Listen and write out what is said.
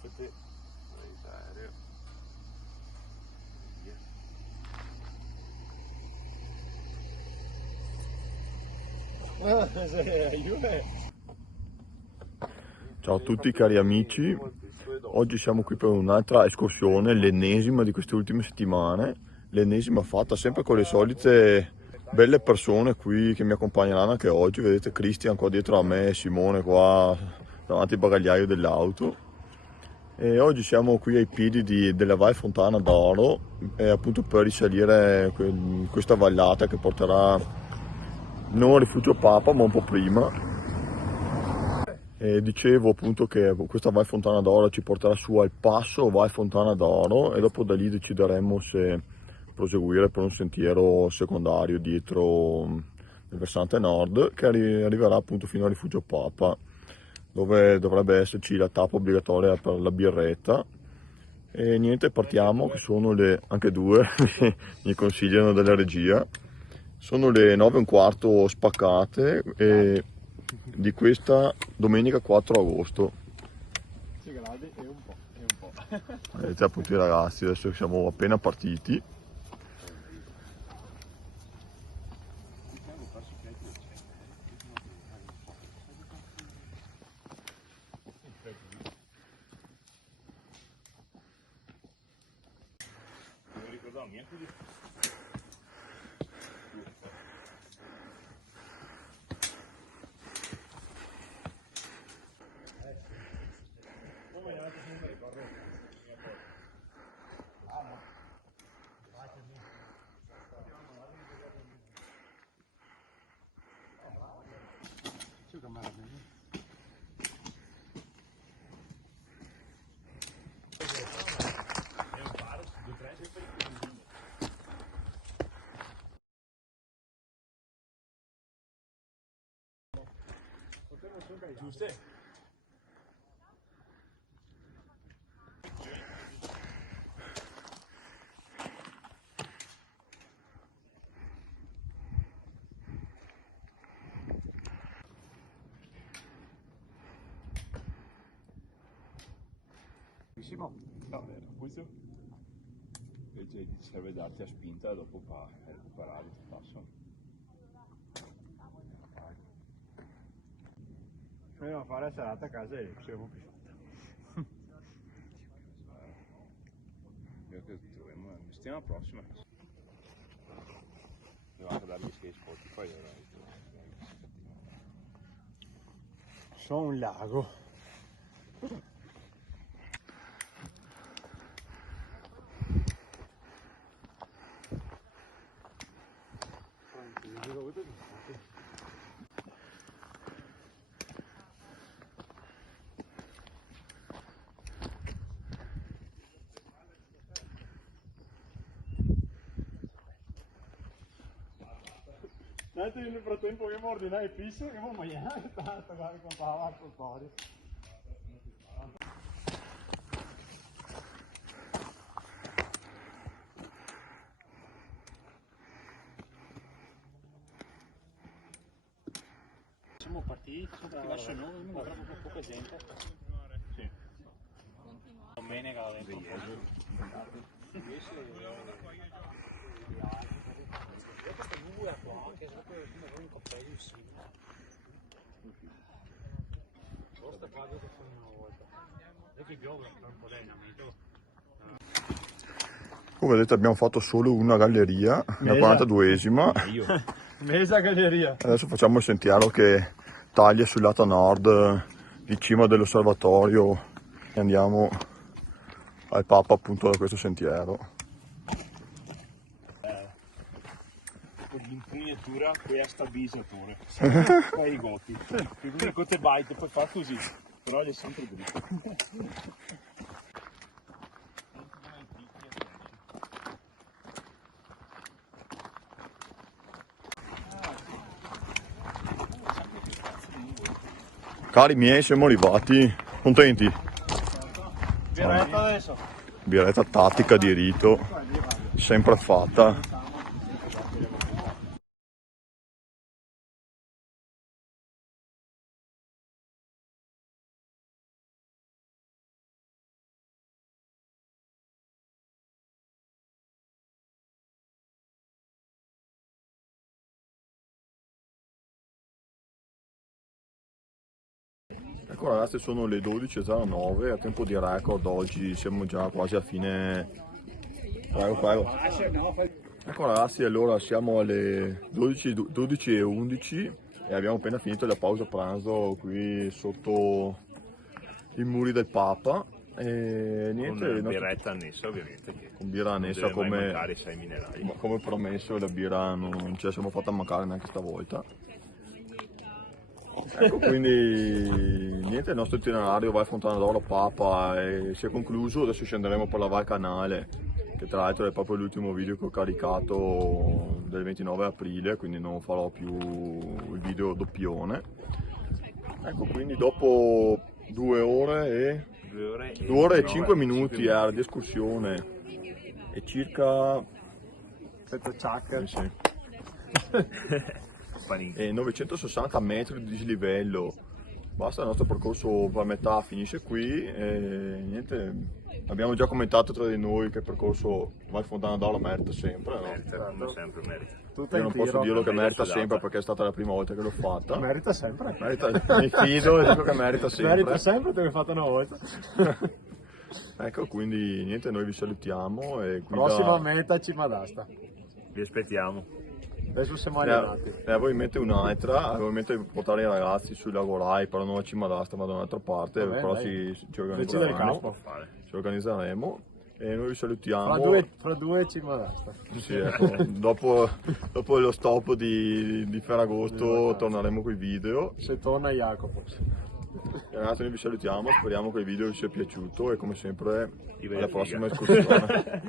cuffete, aereo, via. Ciao a tutti cari amici, oggi siamo qui per un'altra escursione, l'ennesima di queste ultime settimane, l'ennesima fatta sempre con le solite belle persone qui che mi accompagneranno anche oggi. Vedete Cristian qua dietro a me e Simone qua davanti al bagagliaio dell'auto. E oggi siamo qui ai piedi della Val Fontana d'Oro, appunto per risalire questa vallata che porterà non a Rifugio Papa ma un po' prima. E dicevo appunto che questa Val Fontana d'Oro ci porterà su al passo Val Fontana d'Oro e dopo da lì decideremo se proseguire per un sentiero secondario dietro nel versante nord che arriverà appunto fino a Rifugio Papa, dove dovrebbe esserci la tappa obbligatoria per la birretta. E niente, partiamo, che sono le anche due, mi consigliano della regia, sono le 9:15 spaccate e di questa domenica 4 agosto. Gradi e un po'. Vedete appunto i ragazzi, adesso siamo appena partiti. Non ricordavo niente di... Giusto? No, questo invece serve darti a spinta dopo per recuperare il passo. Dobbiamo fare la serata a casa e siamo più fatta. Io che troviamo la settimana prossima. Devo anche dargli skate Spotify. Sono un lago. Nel frattempo che mi ordinai il piso, che mi mangiare tanto, guarda, contava l'altro storia. Siamo partiti verso noi, ma proprio poca gente. Sì. Domenica dentro. Questa nuvola qua, che è proprio un cappello insieme. Basta qua che fa una volta. E che piove un po' d'allenamento. Come vedete abbiamo fatto solo una galleria, la 42esima. Mesa galleria. Adesso facciamo il sentiero che taglia sul lato nord di cima dell'osservatorio e andiamo al Papa appunto da questo sentiero. L'impugnatura qui è stabilizzatore. Fai i goti. L'unico te bite puoi fare così, però è sempre dritto. Cari miei, siamo arrivati, contenti? Birretta adesso. Birretta tattica di rito, sempre fatta. Ecco ragazzi, sono le 12:09, a tempo di record oggi, siamo già quasi a fine. Prego. Ecco ragazzi, allora siamo alle 12:11 e abbiamo appena finito la pausa pranzo qui sotto i muri del Papa. E niente, Con birretta annessa ovviamente, che con birra annessa, non deve mai mancare 6 minerali. come promesso, la birra non ce la siamo fatta mancare neanche stavolta. Ecco, quindi niente, il nostro itinerario vai Fontana d'Oro Papa si è concluso. Adesso scenderemo per la Val Canale, che tra l'altro è proprio l'ultimo video che ho caricato del 29 aprile, quindi non farò più il video doppione. Ecco, quindi dopo 2 ore e 5 minuti di escursione e circa Aspetta, ciak. sì, e 960 metri di dislivello. Basta, il nostro percorso per metà finisce qui e niente, abbiamo già commentato tra di noi che il percorso Val Fontana d'Oro merita sempre, no? Merita, come sempre merita. Io non posso dirlo che merita sempre perché è stata la prima volta che l'ho fatta. Merita sempre. Mi fido e dico che merita sempre. Merita sempre perché l'hai fatta una volta. Ecco, quindi niente, noi vi salutiamo e Prossima meta Cima d'Asta. Vi aspettiamo. Adesso siamo allenati. voi mette un'altra, ovviamente portare i ragazzi sui Lagorai per la nuova Cima d'Asta, ma da un'altra parte, Vabbè, però dai. ci Decide il organizzeremo. campo. Ci organizzeremo e noi vi salutiamo. Fra due Cima d'Asta. Sì, ecco, dopo lo stop di Ferragosto torneremo con i video. Se torna Jacopo. Ragazzi, noi vi salutiamo, speriamo che il video vi sia piaciuto e come sempre alla Divertiga. prossima escursione.